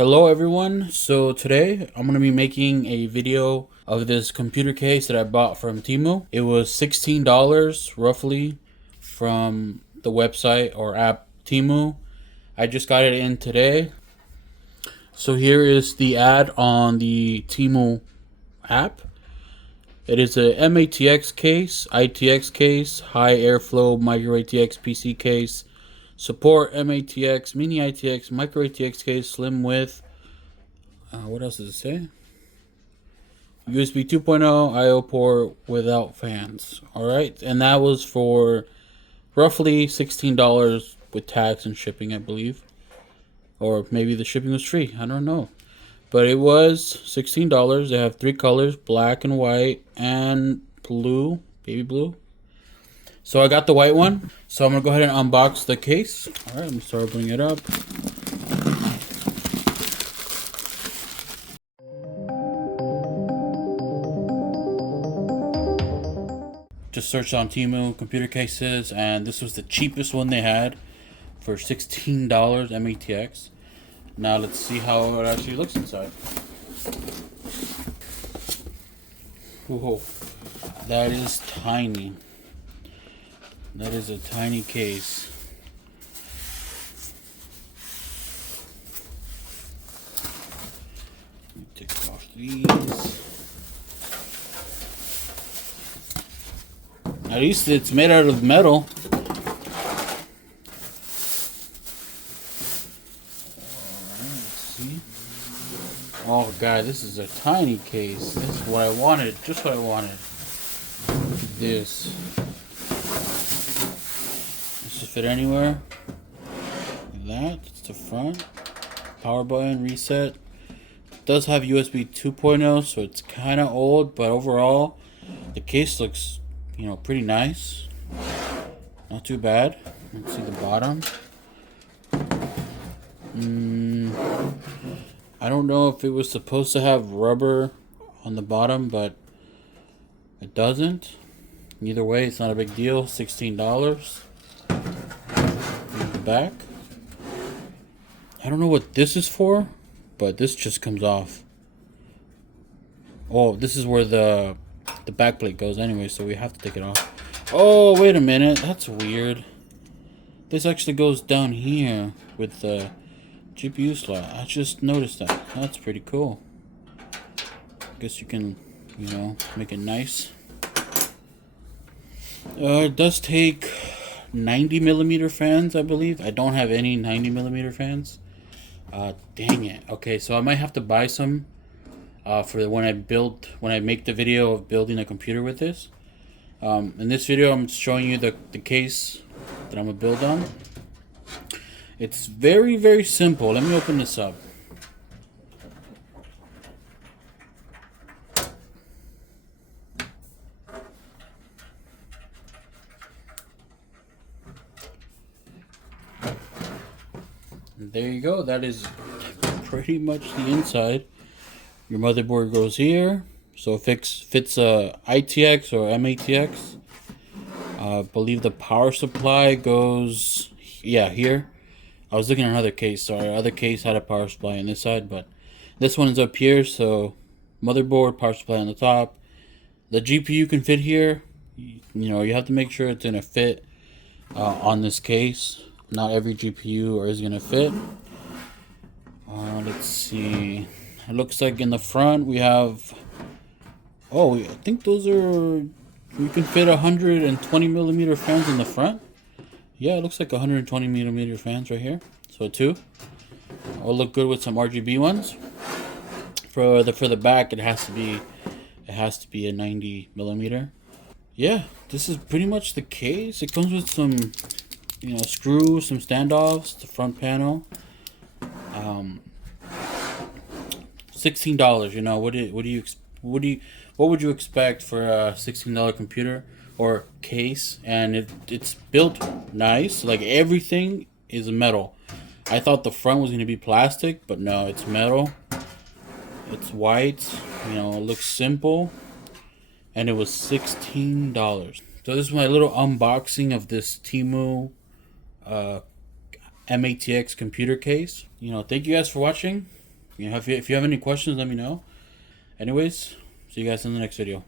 Hello everyone, so today I'm going to be making a video of this computer case that I bought from TEMU. It was $16 roughly from the website or app TEMU. I just got it in today. So here is the ad on the TEMU app. It is a MATX case, ITX case, high airflow micro ATX PC case, support MATX Mini-ITX micro ATX case, slim width. What else does it say? USB 2.0 I/O port without fans. Alright, and that was for roughly $16 with tax and shipping, I believe. Or maybe the shipping was free, I don't know. But it was $16. They have three colors, black and white and blue, baby blue. So I got the white one. So I'm going to go ahead and unbox the case. Alright, let me start opening it up. Just searched on TEMU computer cases, and this was the cheapest one they had for $16 MATX. Now let's see how it actually looks inside. Whoa, that is tiny. That is a tiny case. Let me take off these. At least it's made out of metal. Let's see. Oh god, this is a tiny case. This is what I wanted. Just what I wanted. This. This should fit anywhere. Like that. It's the front. Power button, reset. It does have USB 2.0, so it's kind of old, but overall, the case looks, pretty nice. Not too bad. Let's see the bottom. I don't know if it was supposed to have rubber on the bottom, but it doesn't. Either way, it's not a big deal. $16. The back. I don't know what this is for, but this just comes off. Oh, this is where the back plate goes anyway, so we have to take it off. Oh, wait a minute. That's weird. This actually goes down here with the GPU slot. I just noticed that. That's pretty cool. Guess you can, make it nice. It does take 90mm fans, I believe. I don't have any 90mm fans. Dang it. Okay, so I might have to buy some for when I make the video of building a computer with this. In this video, I'm showing you the case that I'm gonna build on. It's very, very simple. Let me open this up. And there you go. That is pretty much the inside. Your motherboard goes here, so it fits a ITX or MATX. I believe the power supply goes, here. I was looking at another case, sorry. Other case had a power supply on this side, but this one is up here, so motherboard, power supply on the top. The GPU can fit here. You have to make sure it's gonna fit on this case. Not every GPU is gonna fit. Let's see. It looks like in the front we have, I think those are, you can fit 120mm fans in the front. Yeah, it looks like 120mm fans right here. So two. Will look good with some RGB ones. For the back, it has to be a 90mm. Yeah, this is pretty much the case. It comes with some, screws, some standoffs, the front panel. $16. What would you expect for a $16 computer or case? And it's built nice. Like everything is metal. I thought the front was going to be plastic, but no, it's metal. It's white. It looks simple, and it was $16. So this is my little unboxing of this TEMU MATX computer case. Thank you guys for watching. if you have any questions, let me know. Anyways, see you guys in the next video.